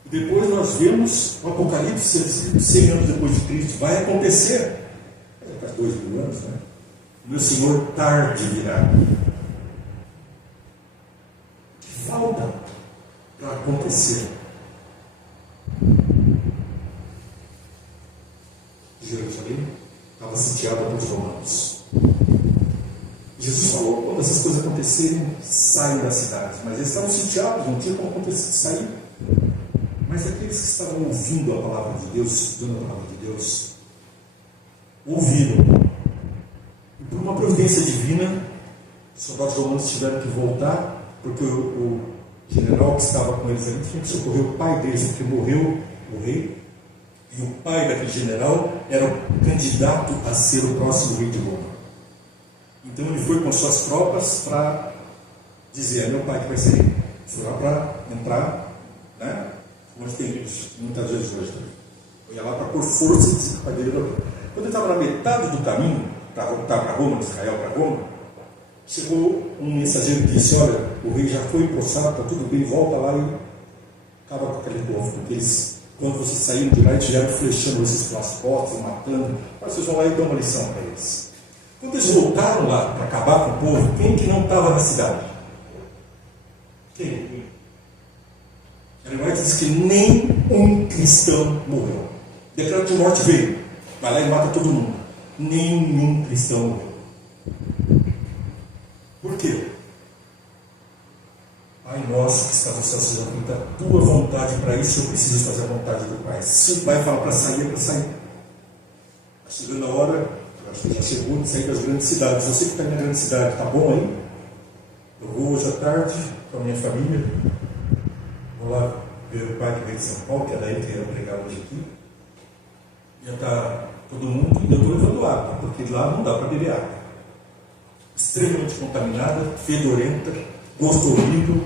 E depois nós vemos o Apocalipse, 100 anos depois de Cristo, vai acontecer. Faz 2000 anos, né? O meu Senhor tarde virá. Que falta para acontecer? Jerusalém estava sitiada pelos romanos. Jesus falou: quando essas coisas acontecerem, saiam das cidades. Mas eles estavam sitiados, não tinha como acontecer sair. Mas aqueles que estavam ouvindo a palavra de Deus, estudando a palavra de Deus, ouviram. E por uma providência divina, os soldados romanos tiveram que voltar, porque o general que estava com eles ali tinha que socorrer o pai deles, porque morreu o rei. E o pai daquele general era o candidato a ser o próximo rei de Roma. Então ele foi com suas tropas para dizer: é meu pai que vai ser rei. Foi lá para entrar, né? Onde tem isso, muitas vezes hoje também. Eu ia lá para pôr força e dizer para ele. Quando ele estava na metade do caminho, para voltar para Roma, de Israel para Roma, chegou um mensageiro que disse: olha, o rei já foi empossado, está tudo bem, volta lá e acaba com aquele povo, porque eles, quando vocês saíram de lá, eles estiveram flechando esses pelas portas, matando. Mas vocês vão lá e dão uma lição para eles. Quando eles voltaram lá para acabar com o povo, quem que não estava na cidade? Quem? Ellen White diz que nem um cristão morreu. O decreto de morte veio, vai lá e mata todo mundo. Nenhum cristão morreu. Por quê? Pai nosso que está no céu, seja feita a tua vontade. Para isso eu preciso fazer a vontade do Pai. Se o Pai fala para sair, é para sair. Está chegando a hora, eu acho que já chegou, de sair das grandes cidades. Você que está na grande cidade, está bom aí? Eu vou hoje à tarde com a minha família. Vou lá ver o pai que veio de São Paulo, que é daí que eu ia pregar hoje aqui. Já está todo mundo, e eu estou levando água, porque lá não dá para beber água. Extremamente contaminada, fedorenta, gosto horrível,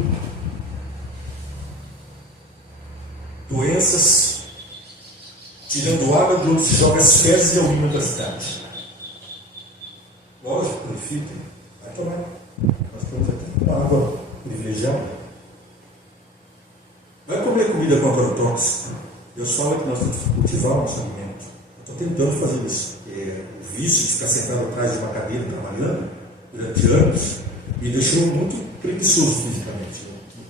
doenças, tirando água de onde se joga as fezes e urina da cidade. Lógico, purifiquem, vai tomar. Nós estamos aqui com água privilegiada. Vai comer comida com agrotóxico. Deus fala que nós temos que cultivar o nosso alimento. Eu estou tentando fazer isso, porque o vício de ficar sentado atrás de uma cadeira trabalhando durante anos me deixou muito preguiçoso fisicamente.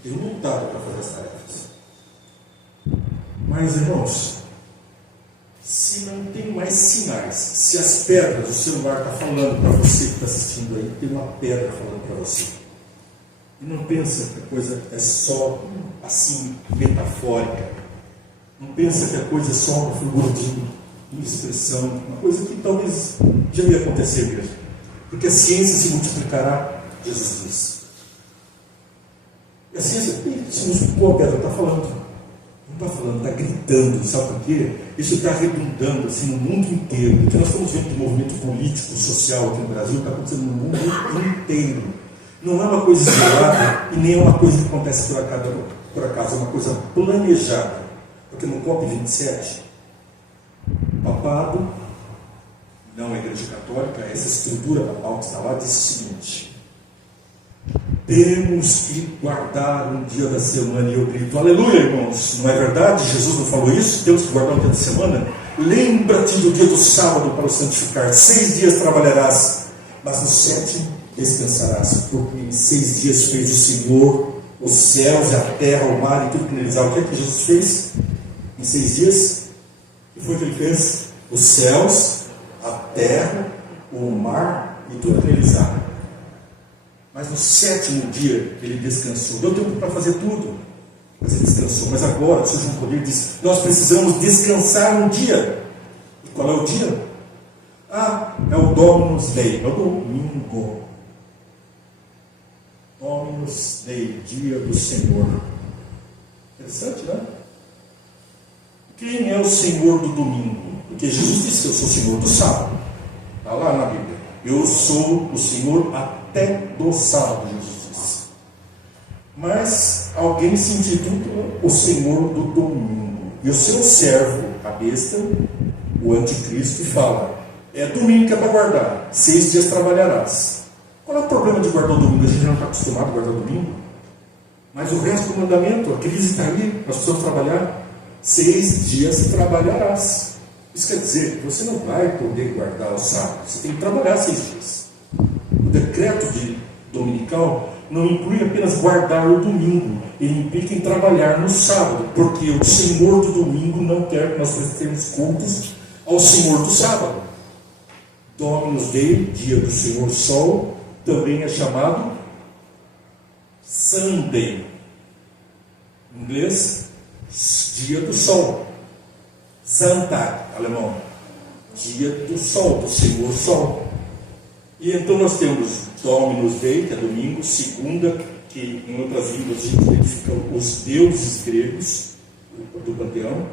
Eu tenho lutado para fazer as tarefas. Mas, irmãos, se não tem mais sinais, se as pedras, o celular está falando para você que está assistindo aí, tem uma pedra falando para você. E não pensa que a coisa é só assim, metafórica. Não pensa que a coisa é só uma figura de expressão, uma coisa que talvez já ia acontecer mesmo. porque a ciência se multiplicará, Jesus diz. E a ciência se multiplicou, Pedro está falando. Não está falando, está gritando, sabe por quê? Isso está redundando assim, no mundo inteiro. O que nós estamos vendo de movimento político, social aqui no Brasil, está acontecendo no mundo inteiro. Não é uma coisa isolada e nem é uma coisa que acontece por acaso, é uma coisa planejada. Porque no COP27, o papado, não a Igreja Católica, essa estrutura papal que está lá, diz o seguinte: temos que guardar um dia da semana. E eu grito, aleluia, irmãos, não é verdade? Jesus não falou isso? Temos que guardar um dia da semana? Lembra-te do dia do sábado para o santificar. 6 dias trabalharás, mas no 7º descansarás, porque em 6 dias fez o Senhor os céus, a terra, o mar e tudo que neles há. O que é que Jesus fez? Em 6 dias, o que foi que ele fez? Os céus, a terra, o mar e tudo que neles há. Mas no 7º dia ele descansou. Deu tempo para fazer tudo, mas ele descansou. Mas agora o São João Cordeiro diz: nós precisamos descansar um dia. E qual é o dia? É o Dominus Dei, é o domingo. Dominus Dei, dia do Senhor. Interessante, né? Quem é o Senhor do domingo? Porque Jesus disse que eu sou o Senhor do sábado. Está lá na Bíblia. Eu sou o Senhor até do sábado, Jesus disse. Mas alguém se intitula o Senhor do domingo. E o seu servo, a besta, o anticristo, fala: é domingo que é para guardar, 6 dias trabalharás. Qual é o problema de guardar o domingo? A gente não está acostumado a guardar o domingo. Mas o resto do mandamento, a crise está aí, nós precisamos trabalhar. 6 dias trabalharás. Isso quer dizer que você não vai poder guardar o sábado, você tem que trabalhar 6 dias. O decreto dominical não inclui apenas guardar o domingo, ele implica em trabalhar no sábado, porque o Senhor do domingo não quer que nós prestemos cultos ao Senhor do sábado. Dominus Dei, dia do Senhor Sol, também é chamado Sunday, em inglês, dia do sol. Sonntag, alemão, dia do sol, do Senhor Sol. E então nós temos Dominus Dei, que é domingo, segunda, que em outras línguas a gente identifica os deuses gregos do panteão.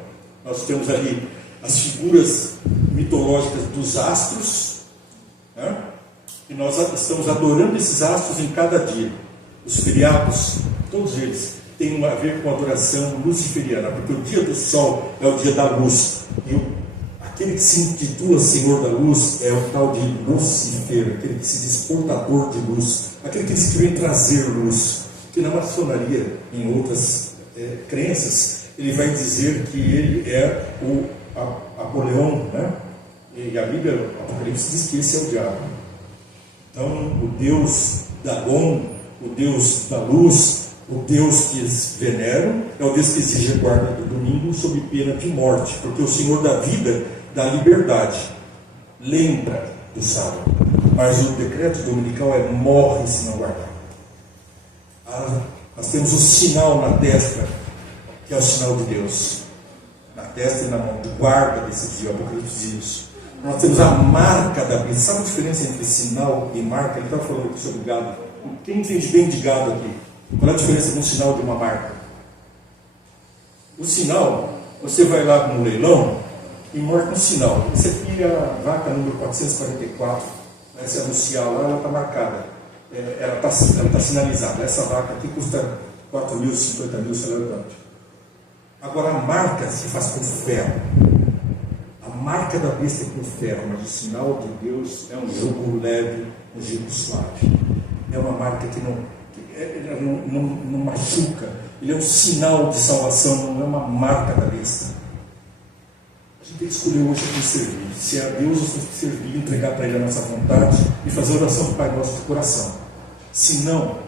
Nós temos ali as figuras mitológicas dos astros, né? E nós estamos adorando esses astros em cada dia. Os feriados, todos eles, têm a ver com a adoração luciferiana, porque o dia do sol é o dia da luz. E aquele que se intitula Senhor da Luz é o tal de Lúcifer, aquele que se diz portador de luz, aquele que diz que vem trazer luz. Que na maçonaria, em outras crenças, ele vai dizer que ele é o Apoleão, né? E a Bíblia, o Apocalipse, diz que esse é o diabo. Então, o Deus Dagon, o Deus da luz, o Deus que eles veneram, é o Deus que exige a guarda do domingo sob pena de morte, porque o Senhor da vida, da liberdade, lembra do sábado. Mas o decreto dominical é: morre se não guardar. Nós temos o sinal na testa, que é o sinal de Deus, na testa e na mão, de guarda desse dia. O Apocalipse diz isso. Nós temos a marca da besta. Sabe a diferença entre sinal e marca? Ele estava falando aqui sobre gado. Quem entende bem de gado aqui? Qual é a diferença de um sinal e de uma marca? O sinal, você vai lá no leilão e marca um sinal. Esse aqui é a vaca número 444. Né? Se anunciar lá, ela está marcada. Ela está sinalizada. Essa vaca aqui custa 4 mil, 50 mil, sei lá quanto. Agora a marca se faz com ferro. A marca da besta é com ferro, mas o sinal de Deus é um jugo leve, um jugo suave. É uma marca que não machuca. Ele é um sinal de salvação, não é uma marca da besta. A gente tem que escolher hoje a quem servir. Se é a Deus, nós temos que servir, entregar para Ele a nossa vontade e fazer a oração do Pai Nosso de coração. Se não,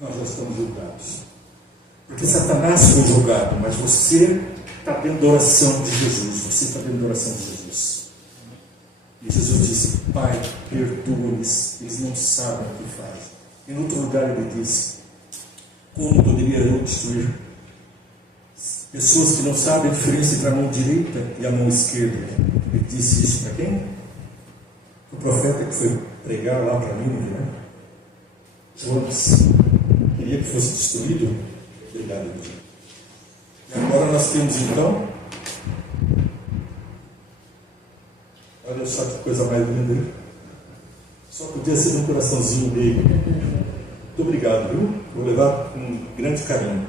nós já estamos julgados. Porque Satanás foi julgado, mas você está dentro da oração de Jesus. Você está dentro da oração de Jesus. E Jesus disse: Pai, perdoa-lhes, eles não sabem o que fazem. Em outro lugar ele disse: como poderia eu destruir pessoas que não sabem a diferença entre a mão direita e a mão esquerda? Ele disse isso para quem? O profeta que foi pregar lá para Nínive, né? Jonas queria que fosse destruído. Obrigado, Deus. E agora nós temos então, olha só que coisa mais linda, hein? Só podia ser um coraçãozinho dele. Muito obrigado, viu? Vou levar com grande carinho.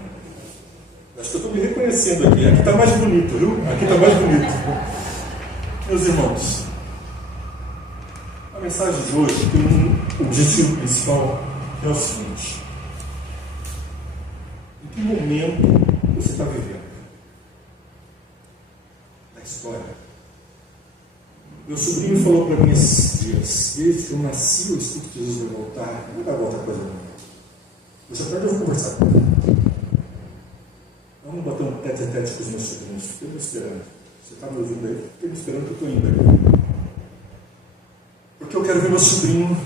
Acho que eu estou me reconhecendo aqui. Aqui está mais bonito, viu? Aqui está mais bonito. Meus irmãos, a mensagem de hoje tem um objetivo principal, que é o seguinte: em que momento você está vivendo na história? Meu sobrinho falou para mim esses dias: desde que eu nasci, eu escuto que Jesus vai voltar. Não vai voltar coisa nenhuma. Hoje à tarde eu vou conversar com ele. Vamos bater um tete-a-tete com os meus sobrinhos. Fiquei me esperando. Você está me ouvindo aí? Fiquei me esperando que eu estou indo aí. Porque eu quero ver meu sobrinho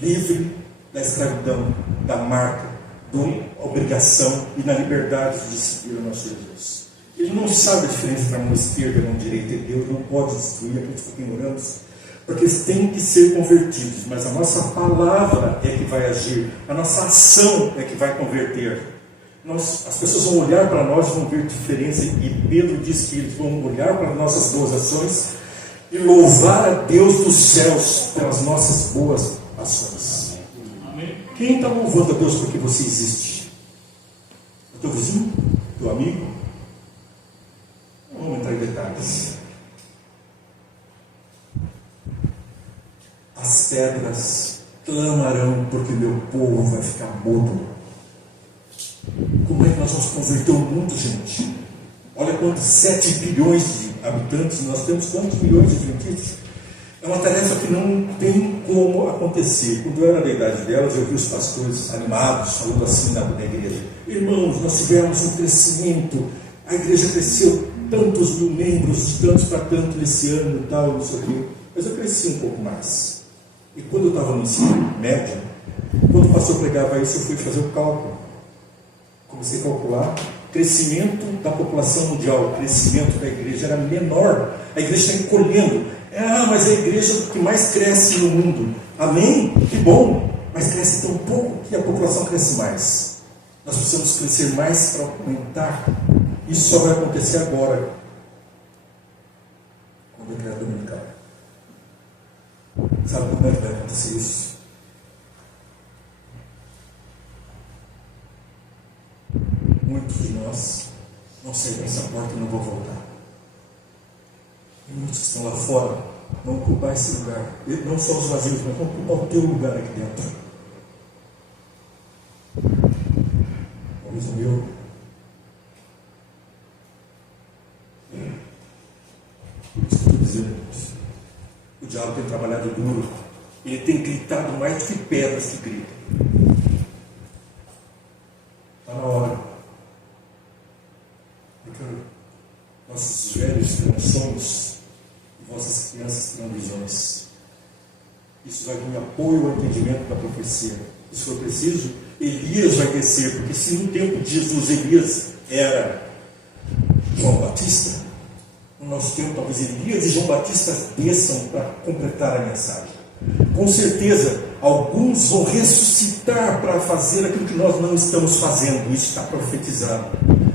livre da escravidão, da marca, da obrigação e na liberdade de seguir o nosso Jesus. Ele não sabe a diferença entre a mão esquerda e a mão direita. Deus não pode destruir aqueles que têm oramos, porque eles têm que ser convertidos. Mas a nossa palavra é que vai agir, a nossa ação é que vai converter. As pessoas vão olhar para nós e vão ver diferença. E Pedro diz que eles vão olhar para as nossas boas ações e louvar a Deus dos céus pelas nossas boas ações. Quem está louvando a Deus porque você existe? O teu vizinho? O teu amigo? Não vamos entrar em detalhes. As pedras clamarão porque meu povo vai ficar mudo. Como é que nós vamos converter o mundo, gente? Olha quantos 7 bilhões de habitantes nós temos, quantos milhões de adventistas? É uma tarefa que não tem como acontecer. Quando eu era da idade delas, eu vi os pastores animados, falando assim na igreja: irmãos, nós tivemos um crescimento, a igreja cresceu tantos mil membros, de tantos para tanto nesse ano e tal, não sei o quê. Mas eu cresci um pouco mais. E quando eu estava no ensino médio, quando o pastor pregava isso, eu fui fazer o cálculo. Comecei a calcular o crescimento da população mundial, o crescimento da igreja era menor. A igreja está encolhendo. Mas é a igreja que mais cresce no mundo. Amém? Que bom! Mas cresce tão pouco que a população cresce mais. Nós precisamos crescer mais para aumentar. Isso só vai acontecer agora, quando eu criar dominical. Sabe como é que vai acontecer isso? Muitos de nós vão sair dessa porta e não vão voltar. E muitos que estão lá fora vão ocupar esse lugar. Não só os vazios, mas vão ocupar o teu lugar aqui dentro. Talvez o meu. Por isso que eu estou dizendo isso. O diabo tem trabalhado duro. Ele tem gritado mais do que pedras que gritam. Está na hora. Nossos velhos terão sonhos e vossas crianças terão visões. Isso vai vir apoio ao entendimento da profecia. Se for preciso, Elias vai descer, porque se no tempo de Jesus Elias era João Batista, no nosso tempo talvez Elias e João Batista desçam para completar a mensagem. Com certeza, alguns vão ressuscitar para fazer aquilo que nós não estamos fazendo. Isso está profetizado.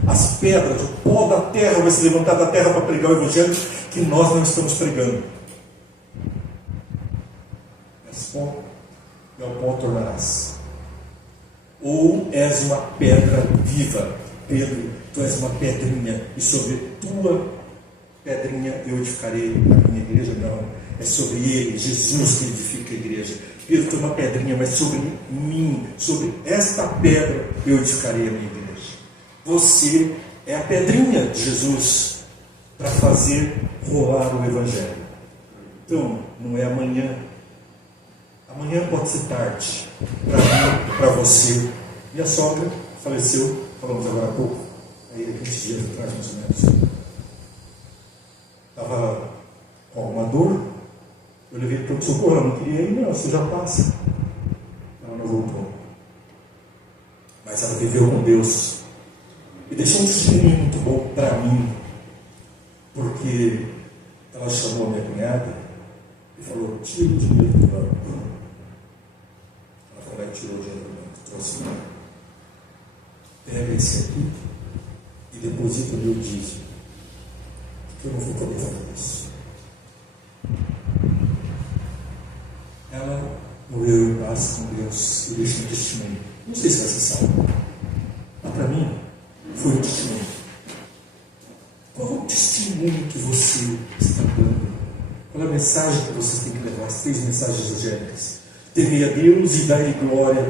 As pedras, o pó da terra vai se levantar da terra para pregar o evangelho que nós não estamos pregando. És pó, e ao pó tornarás. Ou és uma pedra viva. Pedro, tu és uma pedrinha, e sobre tua pedrinha eu edificarei a minha igreja. Não, é sobre ele, Jesus, que edifica a igreja. Pedro, tu é uma pedrinha, mas sobre mim, sobre esta pedra eu edificarei a minha igreja. Você é a pedrinha de Jesus para fazer rolar o evangelho. Então, não é amanhã. Amanhã pode ser tarde para mim, para você. Minha sogra faleceu, falamos agora há pouco, aí 20 dias atrás, mais ou menos. Estava com alguma dor. Eu levei para o socorro, ela não queria ir, não, você já passa. Ela não voltou. Mas ela viveu com Deus. E deixou um testemunho muito bom para mim, porque ela chamou a minha cunhada e e falou: tira o dinheiro do banco. Ela foi lá e tirou o dinheiro do banco, trouxe lá. Pega esse aqui e deposita o meu dízimo, porque eu não vou poder fazer isso. Ela morreu em paz com Deus e deixou um testemunho. Não sei se você sabe, mas para mim foi um testemunho. Qual é o testemunho que você está dando? Qual é a mensagem que vocês têm que levar? As 3 mensagens angélicas. Temei a Deus e dai-lhe glória.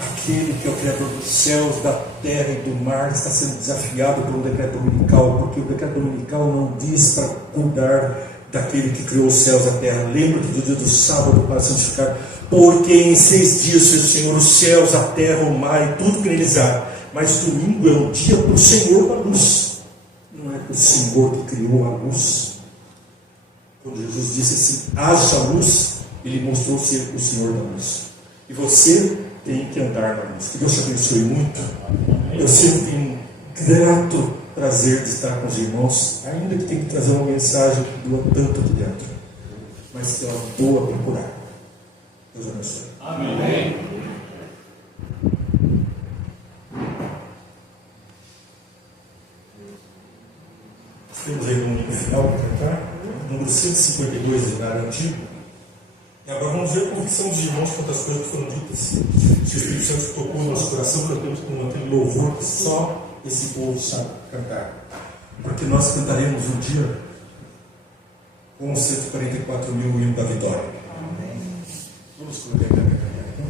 Aquele que é o Criador dos céus, da terra e do mar, está sendo desafiado por um decreto dominical, porque o decreto dominical não diz para cuidar daquele que criou os céus e a terra. Lembra-te do dia do sábado para santificar, porque em 6 dias fez o Senhor os céus, a terra, o mar e tudo que neles há. Mas domingo é um dia para o Senhor da luz, não é para o Senhor que criou a luz. Quando Jesus disse assim: haja luz, Ele mostrou ser o Senhor da luz. E você tem que andar na luz. Que Deus te abençoe muito. Eu sempre tenho grato prazer de estar com os irmãos, ainda que tenha que trazer uma mensagem que doa tanto aqui dentro, mas que ela doa para curar. Deus abençoe. Amém. Temos aí um número final para cantar, número 152 do Cenário Antigo. E agora vamos ver a convicção dos irmãos quanto às coisas que foram ditas. Se o Espírito Santo tocou no nosso coração, nós temos que manter louvor que só esse povo sabe cantar. Porque nós cantaremos um dia com os 144 mil o hino da vitória. Amém. Vamos colocar a cantar então.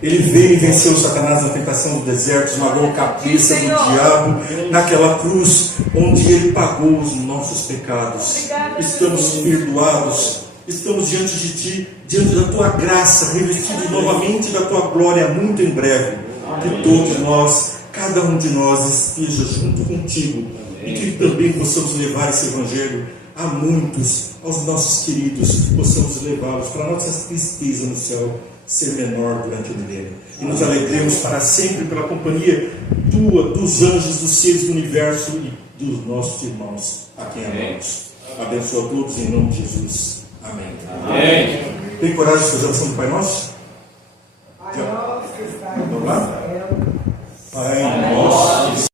Ele veio e venceu Satanás na tentação do deserto, esmagou a cabeça do diabo naquela cruz, onde ele pagou os nossos pecados. Estamos perdoados, estamos diante de Ti, diante da Tua graça, revestidos novamente da Tua glória muito em breve. Que todos nós, cada um de nós, esteja junto contigo, e que também possamos levar esse Evangelho a muitos, aos nossos queridos, possamos levá-los para a nossa tristeza no céu ser menor durante o milênio. E nos alegremos para sempre pela companhia tua, dos anjos, dos seres do universo e dos nossos irmãos, a quem amamos. Abençoa todos em nome de Jesus. Amém. Amém. Tem coragem de fazer a oração do Pai Nosso?